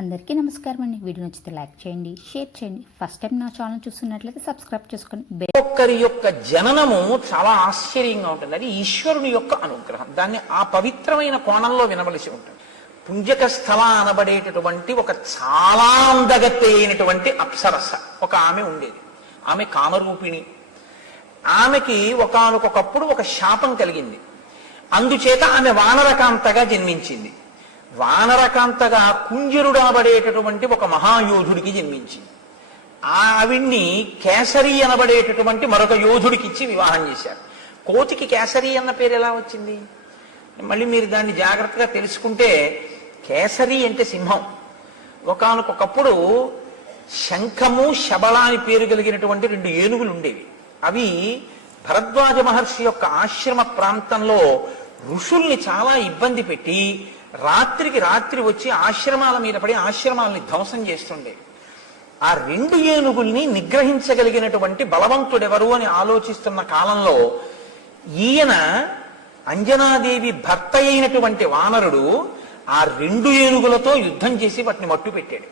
అందరికీ నమస్కారం అండి. వీడియో నచ్చితే లైక్ చేయండి, షేర్ చేయండి. ఫస్ట్ టైం నా ఛానల్ చూస్తున్నట్లయితే సబ్స్క్రైబ్ చేసుకోండి. ఒక్కరి యొక్క జననము చాలా ఆశ్చర్యంగా ఉంటుంది. అది ఈశ్వరుని యొక్క అనుగ్రహం. దాన్ని ఆ పవిత్రమైన కోణంలో వినవలసి ఉంటుంది. పుంజక స్థల అనబడేటటువంటి ఒక చాలా అందగత్తె అయినటువంటి అప్సరస ఒక ఆమె ఉండేది. ఆమె కామరూపిణి. ఆమెకి ఒకానొకప్పుడు ఒక శాపం కలిగింది. అందుచేత ఆమె వానరకాంతగా జన్మించింది. వానరకాంతగా కుంజరుడనబడేటటువంటి ఒక మహాయోధుడికి జన్మించింది. ఆవిడ్ని కేసరి అనబడేటటువంటి మరొక యోధుడికి ఇచ్చి వివాహం చేశారు. కోతికి కేసరి అన్న పేరు ఎలా వచ్చింది? మళ్ళీ మీరు దాన్ని జాగ్రత్తగా తెలుసుకుంటే, కేసరి అంటే సింహం. ఒకానొకప్పుడు శంఖము శబళ అని పేరు కలిగినటువంటి 2 ఏనుగులు ఉండేవి. అవి భరద్వాజ మహర్షి యొక్క ఆశ్రమ ప్రాంతంలో ఋషుల్ని చాలా ఇబ్బంది పెట్టి రాత్రికి రాత్రి వచ్చి ఆశ్రమాల మీద పడి ఆశ్రమాలని ధ్వంసం చేస్తుండే. ఆ 2 ఏనుగుల్ని నిగ్రహించగలిగినటువంటి బలవంతుడెవరు అని ఆలోచిస్తున్న కాలంలో ఈయన అంజనాదేవి భర్త అయినటువంటి వానరుడు ఆ 2 ఏనుగులతో యుద్ధం చేసి వాటిని మట్టు పెట్టాడు.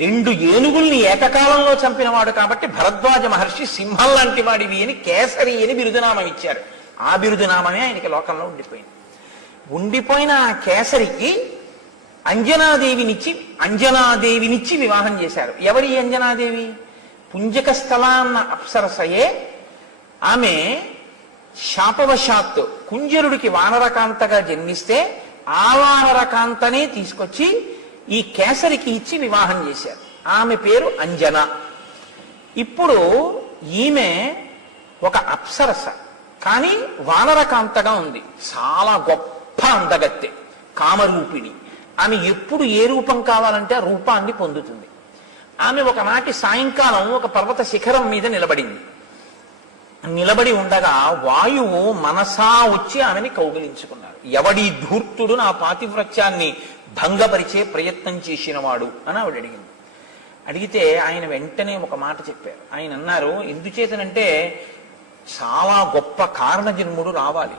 2 ఏనుగుల్ని ఏకకాలంలో చంపినవాడు కాబట్టి భరద్వాజ మహర్షి సింహం లాంటి వాడివి అని కేసరి అని బిరుదునామం ఇచ్చారు. ఆ బిరుదునామమే ఆయనకి లోకంలో ఉండిపోయింది. ఉండిపోయిన ఆ కేసరికి అంజనాదేవినిచ్చి వివాహం చేశారు. ఎవరి అంజనాదేవి? పుంజక స్థల అన్న అప్సరసయే. ఆమె శాపవశాత్తు కుంజరుడికి వానరకాంతగా జన్మిస్తే ఆ వానరకాంతనే తీసుకొచ్చి ఈ కేసరికి ఇచ్చి వివాహం చేశారు. ఆమె పేరు అంజన. ఇప్పుడు ఈమె ఒక అప్సరస, కానీ వానరకాంతగా ఉంది. చాలా గొప్ప అందగత్తె, కామరూపిణి. ఆమె ఎప్పుడు ఏ రూపం కావాలంటే ఆ రూపాన్ని పొందుతుంది. ఆమె ఒకనాటి సాయంకాలం ఒక పర్వత శిఖరం మీద నిలబడి ఉండగా వాయువు మనసా వచ్చి ఆమెని కౌగిలించుకున్నాడు. ఎవడి ధూర్తుడు నా పాతివ్రత్యాన్ని భంగపరిచే ప్రయత్నం చేసినవాడు అని ఆవిడ అడిగింది. అడిగితే ఆయన వెంటనే ఒక మాట చెప్పారు. ఆయన అన్నారు, ఎందుచేతనంటే చాలా గొప్ప కారణజన్ముడు రావాలి.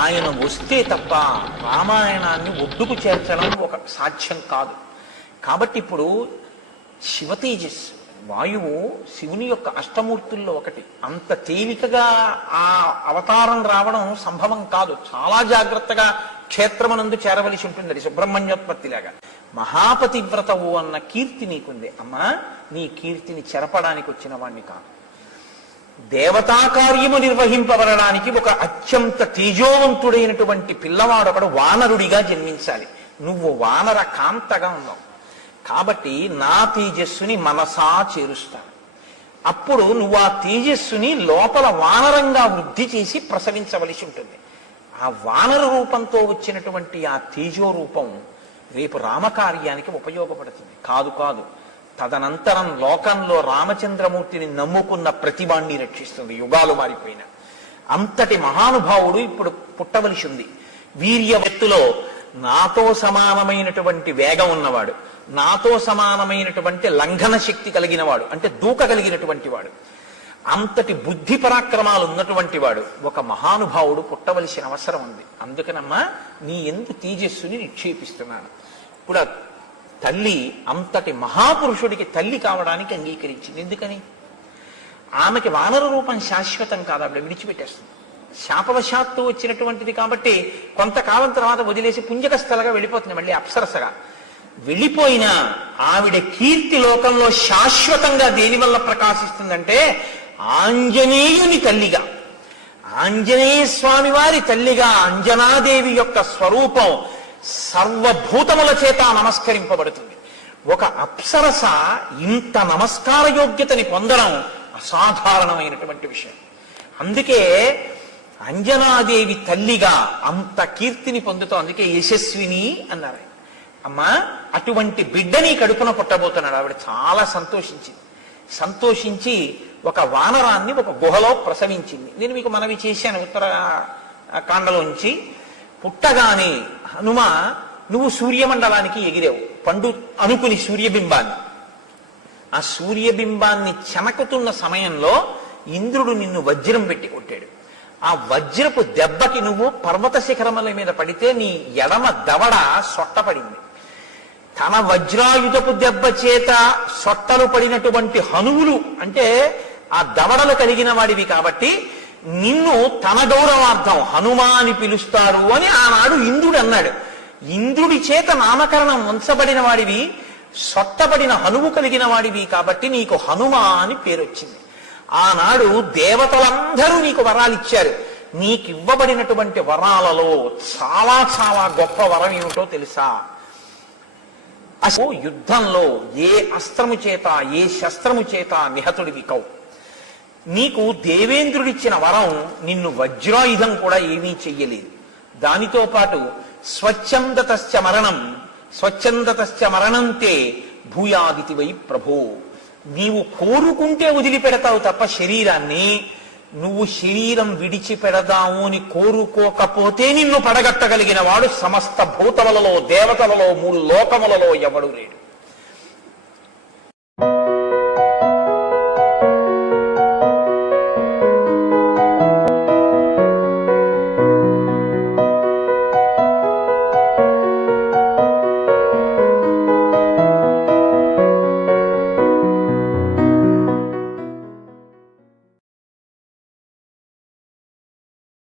ఆయన వస్తే తప్ప రామాయణాన్ని ఒడ్డుకు చేర్చడం ఒక సాధ్యం కాదు. కాబట్టి ఇప్పుడు శివతేజస్సు, వాయువు శివుని యొక్క అష్టమూర్తుల్లో ఒకటి. అంత తేలికగా ఆ అవతారం రావడం సంభవం కాదు. చాలా జాగ్రత్తగా క్షేత్రమునందు చేరవలసి ఉంటుంది. అది సుబ్రహ్మణ్యోత్పత్తిలాగా. మహాపతివ్రతవు అన్న కీర్తి నీకుంది. అమ్మా, నీ కీర్తిని చెరపడానికి వచ్చిన వాణ్ణి కాదు. దేవతా కార్యము నిర్వహింపబడడానికి ఒక అత్యంత తేజోవంతుడైనటువంటి పిల్లవాడు ఒకడు వానరుడిగా జన్మించాలి. నువ్వు వానర కాంతగా ఉన్నావు కాబట్టి నా తేజస్సుని మనసా చేరుస్తాను. అప్పుడు నువ్వు ఆ తేజస్సుని లోపల వానరంగా వృద్ధి చేసి ప్రసవించవలసి ఉంటుంది. ఆ వానర రూపంతో వచ్చినటువంటి ఆ తేజో రూపం రేపు రామకార్యానికి ఉపయోగపడుతుంది. కాదు, తదనంతరం లోకంలో రామచంద్రమూర్తిని నమ్ముకున్న ప్రతిభాన్ని రక్షిస్తుంది. యుగాలు మారిపోయిన అంతటి మహానుభావుడు ఇప్పుడు పుట్టవలసి ఉంది. వీర్యవత్తులో నాతో సమానమైనటువంటి వేగం ఉన్నవాడు, నాతో సమానమైనటువంటి లంఘన శక్తి కలిగిన వాడు, అంటే దూకగలిగినటువంటి వాడు, అంతటి బుద్ధి పరాక్రమాలు ఉన్నటువంటి వాడు ఒక మహానుభావుడు పుట్టవలసిన అవసరం ఉంది. అందుకనమ్మా నీ యందు తేజస్సుని నిక్షేపిస్తున్నాను. ఇప్పుడు తల్లి అంతటి మహాపురుషుడికి తల్లి కావడానికి అంగీకరించింది. ఎందుకని? ఆమెకి వానర రూపం శాశ్వతం కాదు, ఆవిడ విడిచిపెట్టేస్తుంది. శాపవశాత్తు వచ్చినటువంటిది కాబట్టి కొంతకాలం తర్వాత వదిలేసి పుంజక స్థలగా వెళ్ళిపోతుంది. మళ్ళీ అప్సరసగా వెళ్ళిపోయినా ఆవిడ కీర్తి లోకంలో శాశ్వతంగా దేనివల్ల ప్రకాశిస్తుందంటే ఆంజనేయుని తల్లిగా, ఆంజనేయ స్వామి వారి తల్లిగా అంజనాదేవి యొక్క స్వరూపం సర్వభూతముల చేత నమస్కరింపబడుతుంది. ఒక అప్సరస ఇంత నమస్కార యోగ్యతని పొందడం అసాధారణమైనటువంటి విషయం. అందుకే అంజనాదేవి తల్లిగా అంత కీర్తిని పొందుతాం. అందుకే యశస్విని అన్నారు. అమ్మా, అటువంటి బిడ్డని కడుపున పుట్టబోతున్నాడు. ఆవిడ చాలా సంతోషించి ఒక వానరాన్ని ఒక గుహలో ప్రసవించింది. నేను మీకు మనవి చేశాను ఉత్తర కాండలోంచి. పుట్టగానే హనుమ, నువ్వు సూర్యమండలానికి ఎగిరావు పండు అనుకుని సూర్యబింబాన్ని. ఆ సూర్యబింబాన్ని చెనకుతున్న సమయంలో ఇంద్రుడు నిన్ను వజ్రం పెట్టి కొట్టాడు. ఆ వజ్రపు దెబ్బకి నువ్వు పర్వత శిఖరముల మీద పడితే నీ ఎడమ దవడ సొట్టపడింది. తన వజ్రాయుధపు దెబ్బ చేత సొట్టలు పడినటువంటి హనువులు అంటే ఆ దవడలు కలిగిన వాడివి కాబట్టి నిన్ను తన గౌరవార్థం హనుమా అని పిలుస్తారు అని ఆనాడు ఇంద్రుడు అన్నాడు. ఇంద్రుడి చేత నామకరణం ఉంచబడిన వాడివి, సొట్టబడిన హనువు కలిగిన వాడివి కాబట్టి నీకు హనుమా అని పేరు వచ్చింది. ఆనాడు దేవతలందరూ నీకు వరాలు ఇచ్చారు. నీకివ్వబడినటువంటి వరాలలో చాలా చాలా గొప్ప వరం ఏమిటో తెలుసా? అసలు యుద్ధంలో ఏ అస్త్రము చేత ఏ శస్త్రము చేత నిహతుడివి కవు. నీకు దేవేంద్రుడిచ్చిన వరం నిన్ను వజ్రాయుధం కూడా ఏమీ చెయ్యలేదు. దానితో పాటు స్వచ్ఛందతశ్చ మరణంతే భూయాదితి వై ప్రభో. నీవు కోరుకుంటే వదిలిపెడతావు తప్ప శరీరాన్ని, నువ్వు శరీరం విడిచిపెడదాము అని కోరుకోకపోతే నిన్ను పడగట్టగలిగిన వాడు సమస్త భూతములలో దేవతలలో 3 లోకములలో ఎవడు లేడు.